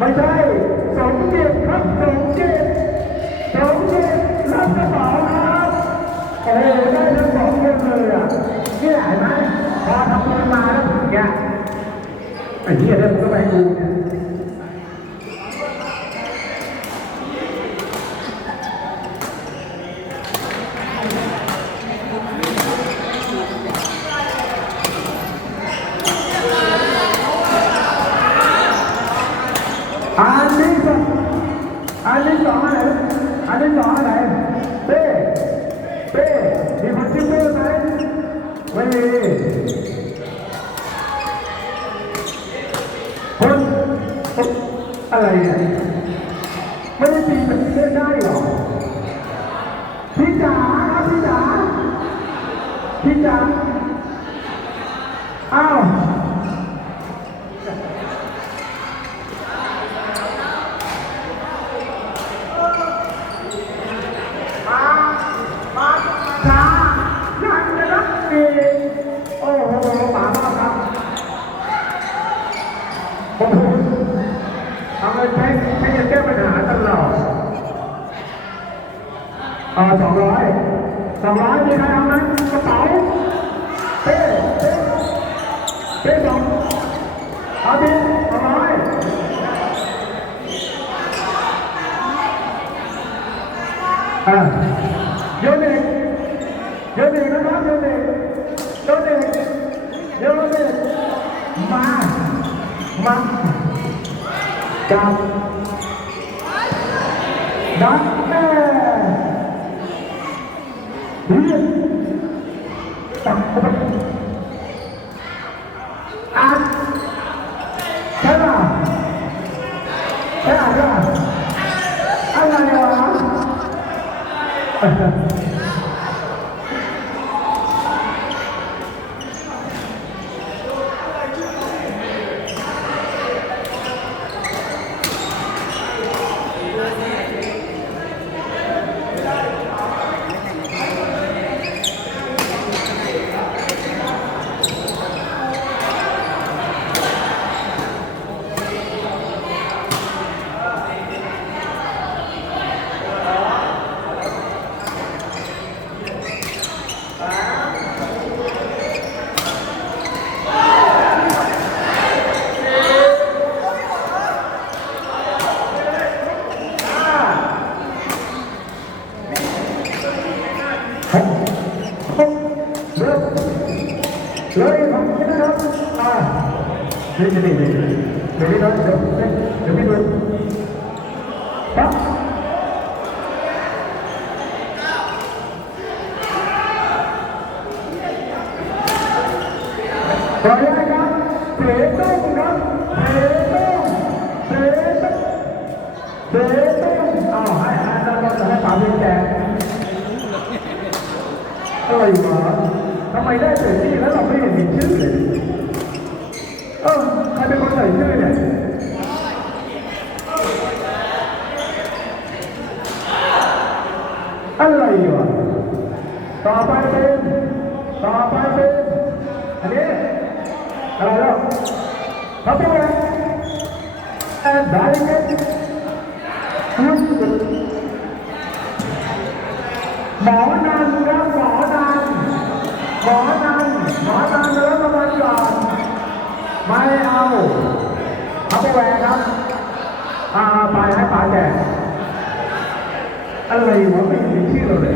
ไม่ใช่สมจิตครับสมจิตสมจิตรับกระเป๋าครับโอ้ได้ทั้งสองคนเลยอะนี่เห็นไหมพอทำบุญมาแล้วเนี่ยไอ้เหี้ยเรื่องมันก็ไปดูเนี่ย อันนี้สองอันนี้สองอะไรอันนี้สองอะไรเป้เป้มีคนชื่อเป้ไหมไม่มีคนอะไรเนี่ยไม่ได้ตีแบบนี้ได้หรอพี่จ๋าครับพี่จ๋าพี่จ๋าอ้าว มามาช้ายังจะรับอีกโอ้โหป๋ามากครับ โอ้โหทำไมใช้ใช้จะแก้ปัญหาตลอดเออสองร้อยสองร้อยมีใครเอาไหมกระเป๋าเป้เป้เป้สองเอาดิสองร้อยอะ โยนเด็กโยนเด็กนะครับโยนเด็กโยนเด็กโยนเด็กมา มา จับดักแม่เรียกตักเข้าไปอัดใช่ป่ะใช่ป่ะใช่ป่ะอะไรวะ เริ่มเลยครับนี่นะครับอ่าเดี๋ยวจะดีเดี๋ยวเดี๋ยวเดี๋ยวเดี๋ยวเดี๋ยวพี่ดูปั๊บขออนุญาตครับเตะต้องครับเตะต้องเตะต้อง เตะต้องอ้าให้ให้แล้วก็จะให้ปาเรียนแจกอะไรวะทำไมได้เสร็จนี่แล้วเราไม่เห็นมีชื่อเลยเออใครเป็นคนใส่ชื่อเนี่ยอะไรวะต่อไปเป็นต่อไปเป็นอันนี้อะไรแล้วเขาเป็นไงแอนได้ไงหมอนันครับหมอนันหมอนันหมอนันจะรับรางวัลก่อนไม่เอาเอาไปแหวนครับ อ่าไปให้ป๋าแจกอะไรวะไม่มีชื่อเราเลย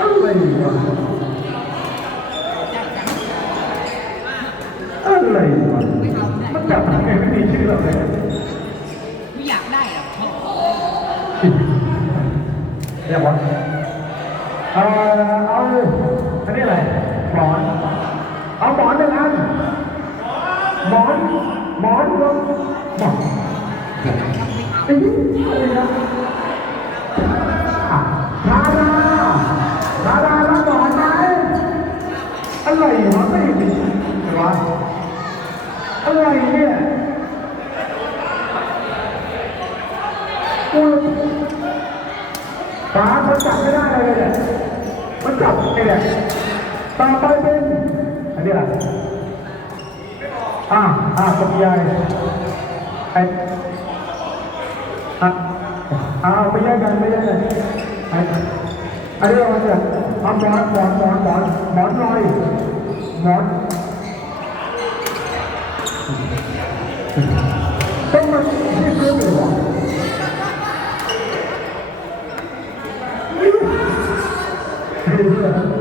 อะไรวะอะไรวะมันจับทำไงไม่มีชื่อเราเลยไม่อยากได้หรอกเรียกว่าเอ่อเอาอันนี้อะไรหมอนเอาหมอนหนึ่งอัน อะไรวะไม่ดีวะอะไรเนี่ยกูป๋าเขาจับไม่ได้เลยเนี่ยมันจับไงเนี่ยต่อไปเป็นอันนี้ล่ะอ่าอ่ากับยายไอ้อ่าอ่าไม่แยกกันไม่แยกกันไออันนี้เราจะทำหมอนหมอนหมอนหมอนหมอนลอย ครับต้องมาที่เพื่อนเหรอเพื่อน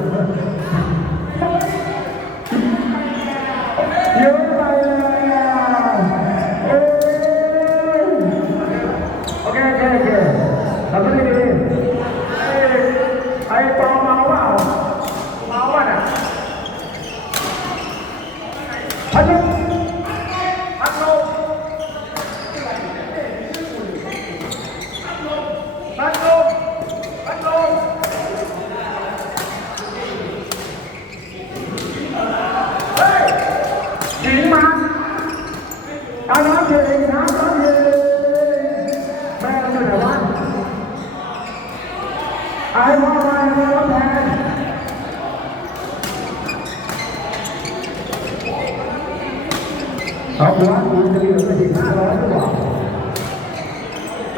I want my love hand. สองร้อยคูณจะเหลือไปถึงห้าร้อยหรือเปล่าเ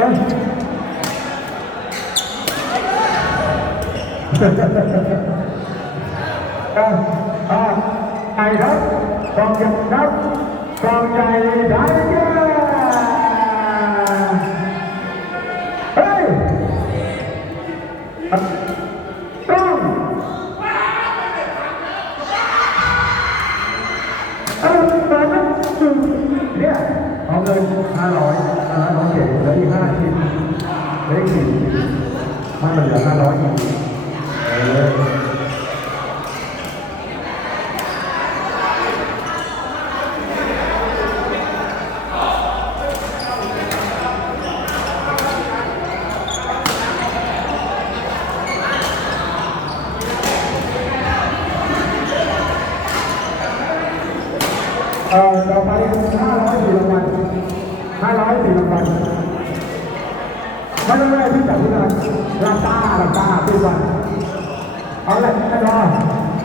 ฮ้าอ่าไปครับกองใหญ่ครับกองใจได้ ห้าร้อยห้าร้อยเจ็ดและวที่ห้าทีศเลขสี่ถ้ามันเหลือห้าร้อยอีก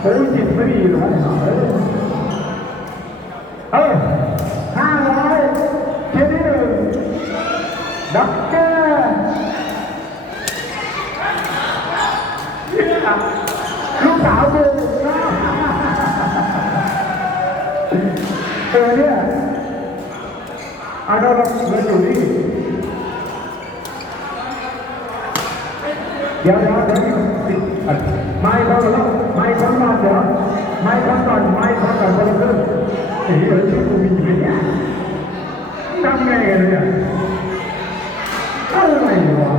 ซื้อสิบไม่ดีหรอกเออห้าร้อยเทียนี่หนึ่งดักแก้ลูกสาวกูเธอเนี่ยอาเราเราอยู่นี่ำไงกันเนี่ยอะไรวะ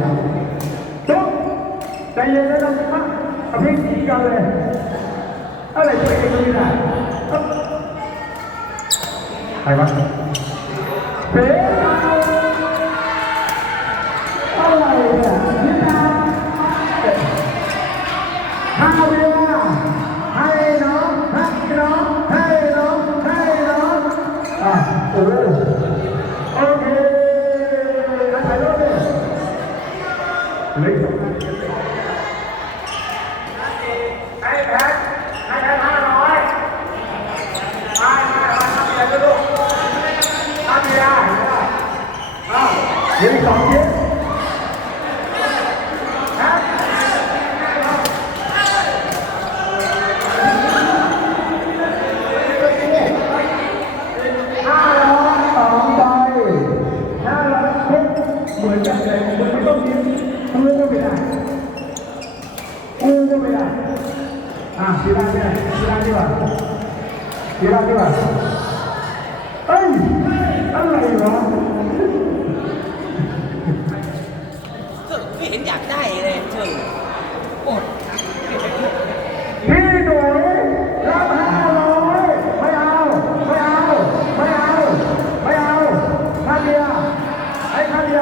จบใจเย็นนะครับเอาเพลงนี้กันเลยอะไรตัวเองไม่ได้ใครวะ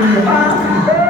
Ah,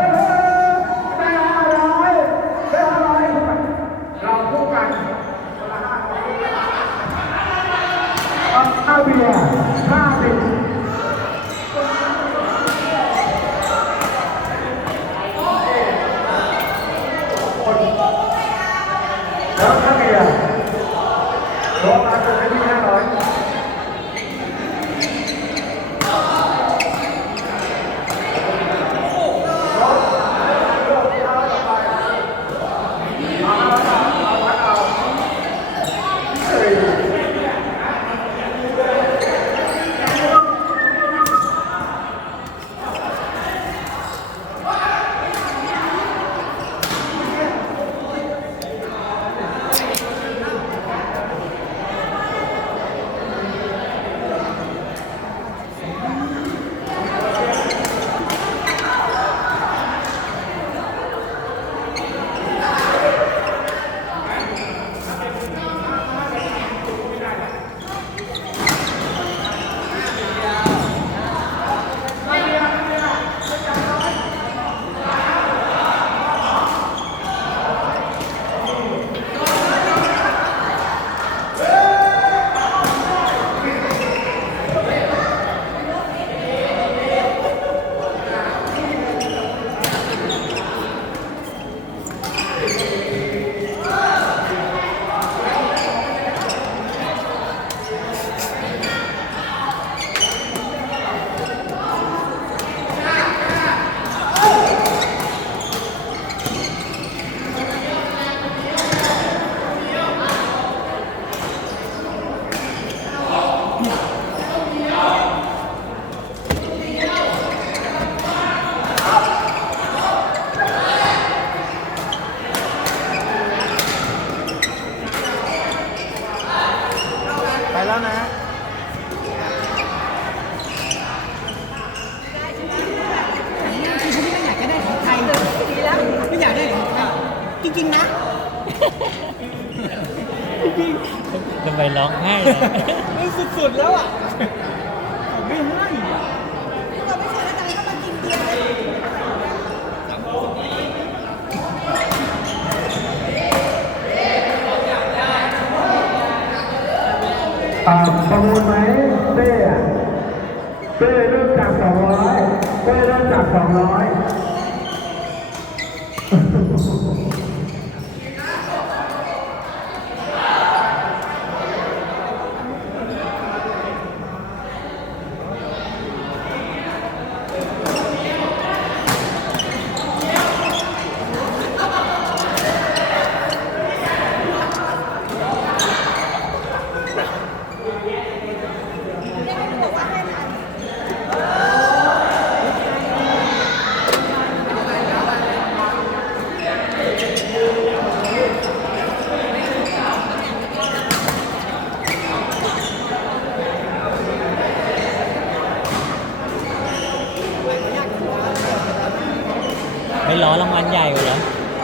ไม่ล้อรางวัลใหญ่กว่าเหรอ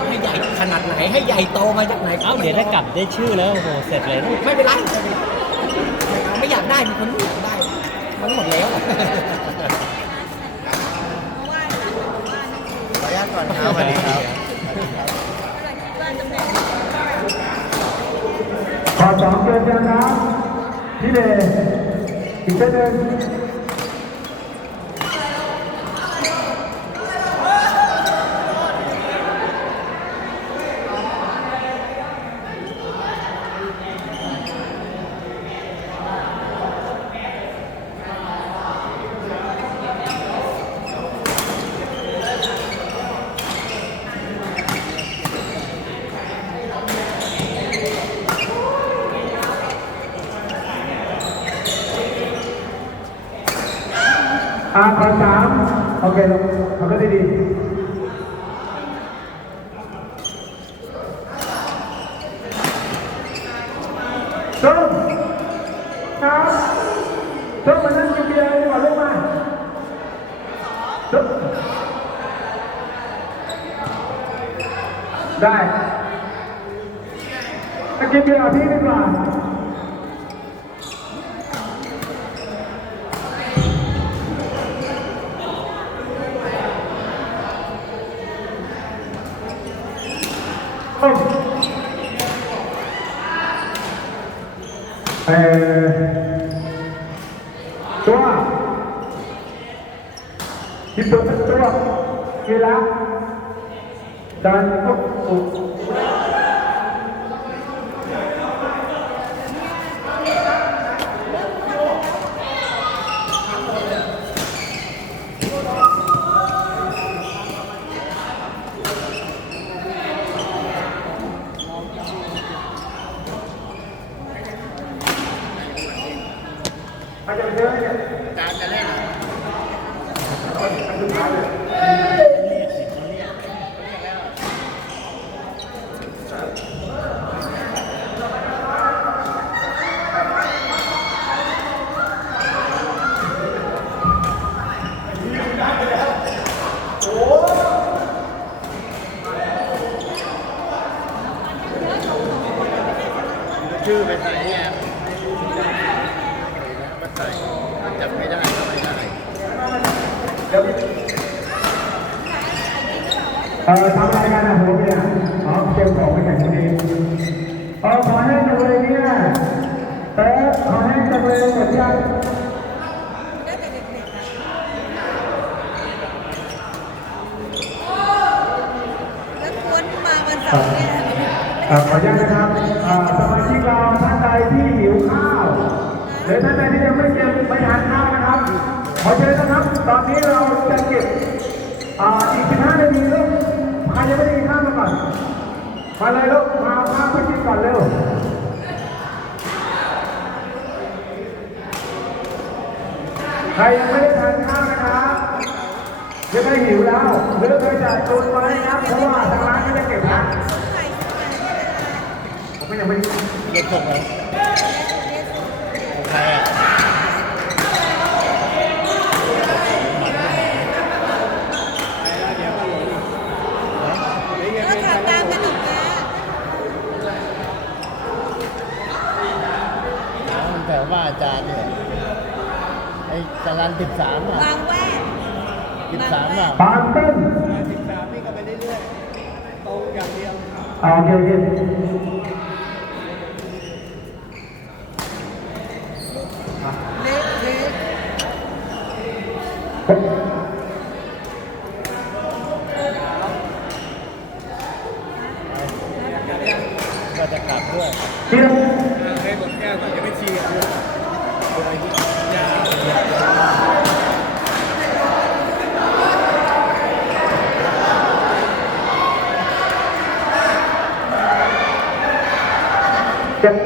ให้ใหญ่ขนาดไหนให้ใหญ่โตมาจากไหนเอ้าเดี๋ยวถ้ากลับได้ชื่อแล้วโอ้โหเสร็จเลยนะไม่เป็นไรไม่เป็นไรไม่อยากได้มีคนไม่อยากได้ มันหมดแล้วอะขออนุญาตก่อนครับสวัสดีครับ ขอสองเกินยังครับพี่เดชอีกเส้นหนึ่ง อ่าขอสาม โอเคเราทำได้ดีส้มครับส้มมานั่งกินเบียร์ดีกว่าลูกมาส้มได้กินเบียร์พี่ดีกว่า เอ่อตัวที่ตัวเป็นตัวกีฬาจานก็ Amen. เออทำรายการอะผมเนี่ยอ๋อเตรียมของไปแข่งวันนี้เออขอให้จังเลยเนี่ยเออขอให้จังเลยเหมือนกันแล้วกวนมาวันเสาร์เนี่ยเอ่อขออนุญาตนะครับเอ่อสมาชิกเราท่านใดที่หิวข้าวหรือท่านใดที่ยังไม่เก็บไม่ทานข้าวนะครับขอเชิญนะครับ ตอนนี้เราจะเก็บอ่าอีก15นาทีลูกใคร ยังไม่ได้กินข้าวมาก่อนมาเลยลูกมาเอาข้าวไปกินก่อนเร็วใครยังไม่ได้ทานข้าวนะครับยังไม่หิวแล้วหรือเคยจัดตุนไว้นะครับเพราะว่าทางร้านก็จะเก็บนะผมก็ยังไม่เก็บส่งเลยของใครอะ ก็ทำตามกันอีกนะ ถามแต่ว่า อาจารย์เนี่ยไอ้จรันสิบสามอะบางแวกสิบสามอะบางเต้นสิบสามนี่ก็ไปเรื่อยๆตรงอย่างเดียวเอาโอเคโอเค เล็กเล็ก ก็จะกลับด้วย เที่ยว ให้หมดแก้วก่อนจะไม่ชีกันด้วย เก็บ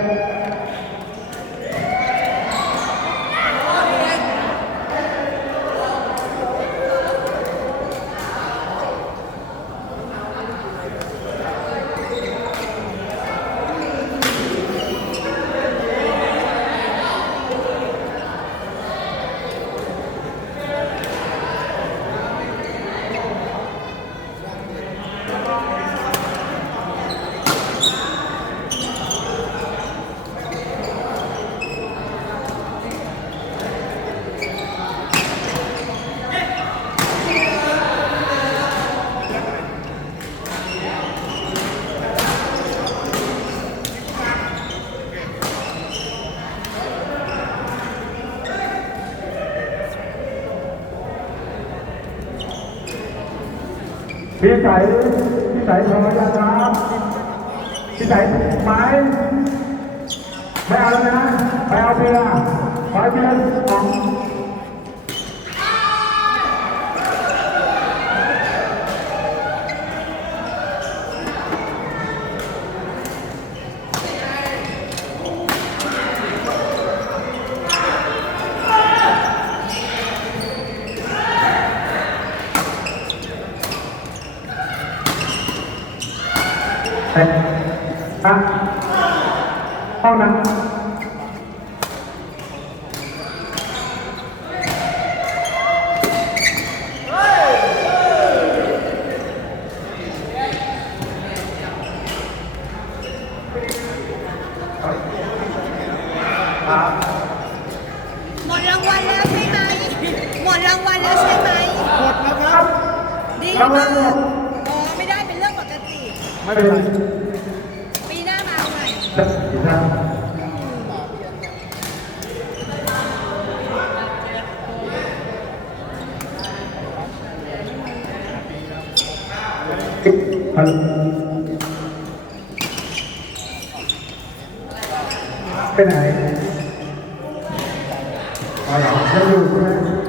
พี่ใส่พี่ใส่พอยังครับพี่ใส่ไม้ไม่เอาแล้วนะไปเอาเบียร์ขอเบียร์ของ เอ๊ะอะห้องนั้นครับ หมดรางวัลแล้วใช่ไหมหมดรางวัลแล้วใช่ไหม หมดแล้วครับ ดี รางวั มา ลหม ก ด อ๋อไม่ได้เป็นเรื่องปกติ ไม่เป็นไร อีกท่านฮัลโหล ไป